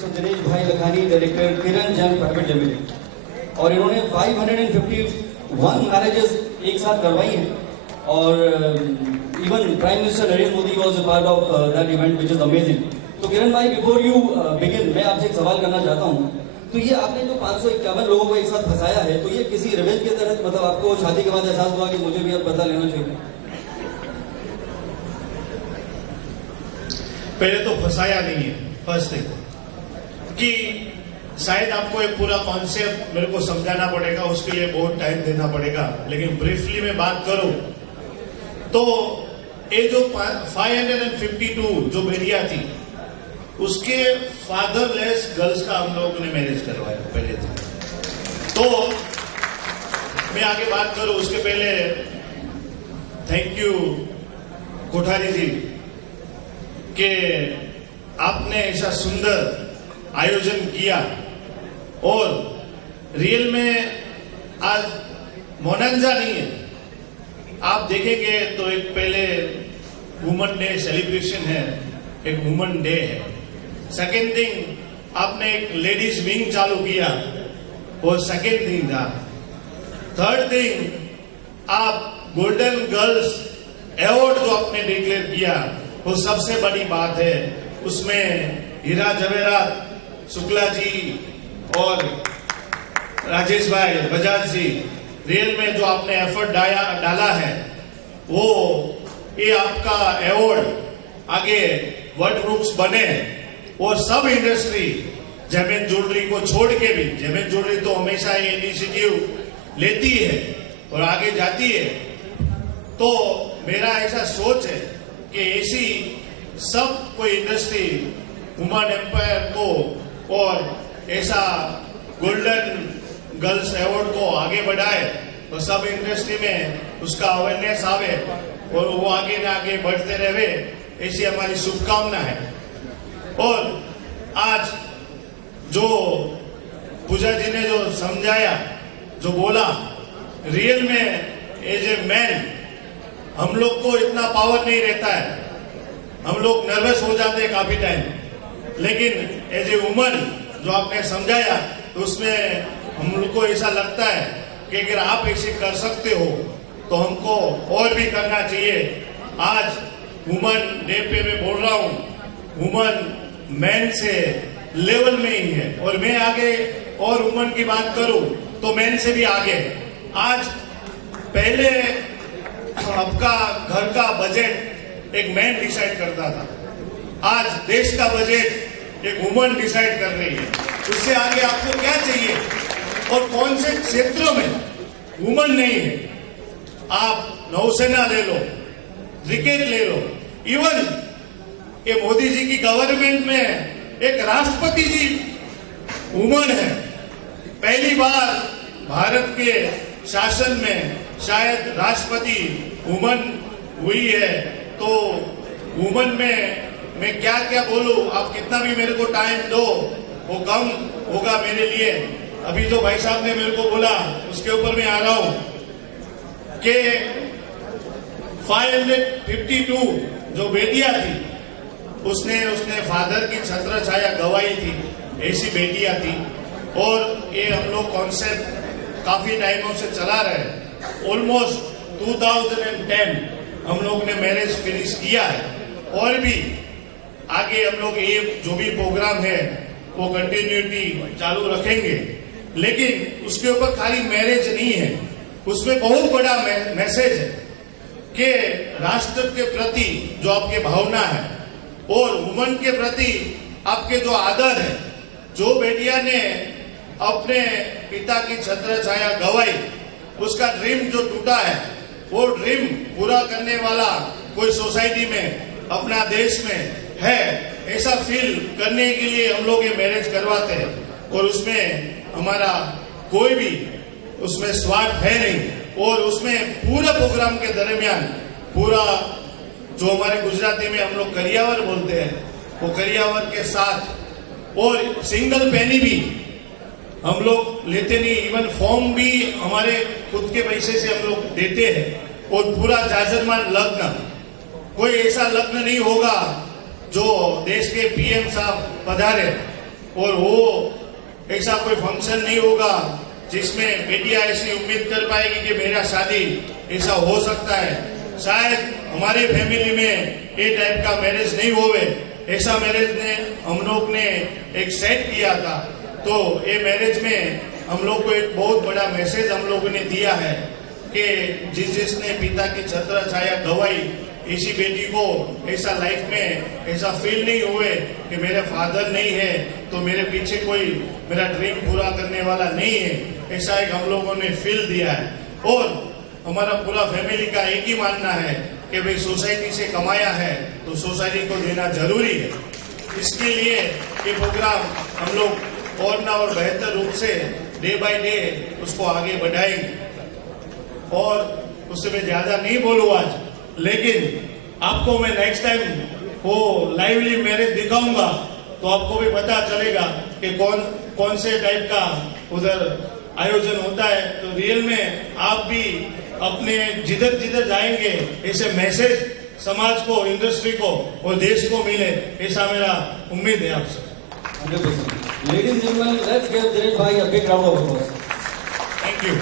Mister Dinesh भाई Lakhani, director किरण Jain private limited, और इन्होंने 551 मैरिजेस एक साथ करवाई हैं और even prime minister Narendra Modi was a part of that event which is amazing. तो किरण भाई, बिफोर यू बिगिन, मैं आपसे एक सवाल करना चाहता हूँ। तो ये आपने जो 551 लोगों को एक साथ फंसाया है, तो ये किसी रिवेंज के तहत, मतलब आपको शादी के बाद एहसास हुआ कि मुझे भी अब बदला लेना चाहिए? पहले तो फंसाया नहीं है, फर्स्ट थिंग, कि शायद आपको एक पूरा कॉन्सेप्ट मेरे को समझाना पड़ेगा, उसके लिए बहुत टाइम देना पड़ेगा, लेकिन ब्रीफली मैं बात करूं तो ये जो 552 जो बेटियां थी, उसके फादरलेस गर्ल्स का हम लोगों ने मैरिज करवाया पहले तो मैं आगे बात करूं उसके पहले थैंक यू कोठारी जी कि आपने ऐसा सुंदर आयोजन किया और रियल में आज मोनांजा नहीं है। आप देखेंगे तो एक पहले वुमन डे सेलिब्रेशन है, एक वुमन डे है। सेकेंड थिंग, आपने एक लेडीज विंग चालू किया, वो सेकेंड थिंग था। थर्ड थिंग, आप गोल्डन गर्ल्स अवार्ड जो आपने डिक्लेयर किया, वो सबसे बड़ी बात है। उसमें हीरा जवेरात शुक्ला जी और राजेश भाई बजाज जी, रियल में जो आपने एफर्ट डाला है, वो ये आपका अवार्ड आगे वर्ड रूप्स बने और सब इंडस्ट्री जेमिन ज्वेलरी को छोड़ के भी, जेमिन ज्वेलरी तो हमेशा ये इनिशिएटिव लेती है और आगे जाती है। तो मेरा ऐसा सोच है कि ऐसी सब कोई इंडस्ट्री वुमन एम्पायर को और ऐसा गोल्डन गर्ल्स अवार्ड को आगे बढ़ाए, तो सब इंडस्ट्री में उसका अवेयरनेस आवे और वो आगे न आगे बढ़ते रहे, ऐसी हमारी शुभकामना है। और आज जो पूजा जी ने जो समझाया, जो बोला, रियल में एज ए मैन हम लोग को इतना पावर नहीं रहता है, हम लोग नर्वस हो जाते हैं काफी टाइम, लेकिन एज ए वुमन जो आपने समझाया, तो उसमें हम लोग को ऐसा लगता है कि अगर आप ऐसे कर सकते हो तो हमको और भी करना चाहिए। आज वुमन डे पे मैं बोल रहा हूँ, वुमन मैन से लेवल में ही है, और मैं आगे और वुमन की बात करूं तो मैन से भी आगे। आज पहले आपका घर का बजट एक मैन डिसाइड करता था, आज देश का बजट एक वुमन डिसाइड कर रही है। उससे आगे आपको क्या चाहिए और कौन से क्षेत्रों में वुमन नहीं है? आप नौसेना ले लो, क्रिकेट ले लो, इवन ये मोदी जी की गवर्नमेंट में एक राष्ट्रपति जी वुमन है। पहली बार भारत के शासन में शायद राष्ट्रपति वुमन हुई है। तो वुमन में मैं क्या क्या बोलूं, आप कितना भी मेरे को टाइम दो वो कम होगा मेरे लिए। अभी जो भाई साहब ने मेरे को बोला उसके ऊपर मैं आ रहा हूं कि 552 जो बेटियां थी, उसने फादर की छत्र छाया गवाई थी, ऐसी बेटियां थी। और ये हम लोग कॉन्सेप्ट काफी टाइमों से चला रहे हैं। ऑलमोस्ट 2010 हम लोग ने मैरिज फिनिश किया है, और भी आगे हम लोग ये जो भी प्रोग्राम है वो कंटिन्यूटी चालू रखेंगे। लेकिन उसके ऊपर खाली मैरिज नहीं है, उसमें बहुत बड़ा मैसेज है कि राष्ट्र के प्रति जो आपकी भावना है और वुमन के प्रति आपके जो आदर है। जो बेटिया ने अपने पिता की छत्र छाया गवाई, उसका ड्रीम जो टूटा है, वो ड्रीम पूरा करने वाला कोई सोसाइटी में, अपना देश में है, ऐसा फील करने के लिए हम लोग ये मैरिज करवाते हैं। और उसमें हमारा कोई भी उसमें स्वार्थ है नहीं। और उसमें पूरा प्रोग्राम के दरमियान पूरा जो हमारे गुजराती में हम लोग करियावर बोलते हैं, वो करियावर के साथ, और सिंगल पेनी भी हम लोग लेते नहीं, इवन फॉर्म भी हमारे खुद के पैसे से हम लोग देते हैं। और पूरा जाजरमान लग्न, कोई ऐसा लग्न नहीं होगा जो देश के पीएम साहब पधारे और वो ऐसा कोई फंक्शन नहीं होगा जिसमें बेटियां ऐसी उम्मीद कर पाएगी कि मेरा शादी ऐसा हो सकता है। शायद हमारी फैमिली में ये टाइप का मैरिज नहीं होवे, ऐसा मैरिज ने हम लोग ने एक सेट किया था। तो ये मैरिज में हम लोग को एक बहुत बड़ा मैसेज हम लोगों ने दिया है कि जिसने पिता की छत्र छाया गवाई, इसी बेटी को ऐसा लाइफ में ऐसा फील नहीं हुए कि मेरे फादर नहीं है तो मेरे पीछे कोई मेरा ड्रीम पूरा करने वाला नहीं है, ऐसा एक हम लोगों ने फील दिया है। और हमारा पूरा फैमिली का एक ही मानना है कि भाई सोसाइटी से कमाया है तो सोसाइटी को देना जरूरी है। इसके लिए ये प्रोग्राम हम लोग और ना और बेहतर रूप से डे बाय डे उसको आगे बढ़ाएंगे। और उससे मैं ज्यादा नहीं बोलूँ आज, लेकिन आपको मैं नेक्स्ट टाइम वो लाइवली मैरिज दिखाऊंगा तो आपको भी पता चलेगा कि कौन से टाइप का उधर आयोजन होता है। तो रियल में आप भी अपने जिधर जाएंगे ऐसे मैसेज समाज को, इंडस्ट्री को और देश को मिले, ऐसा मेरा उम्मीद है आपसे। 100%. Ladies and gentlemen, let's give Dinesh bhai a big round of applause. Thank you.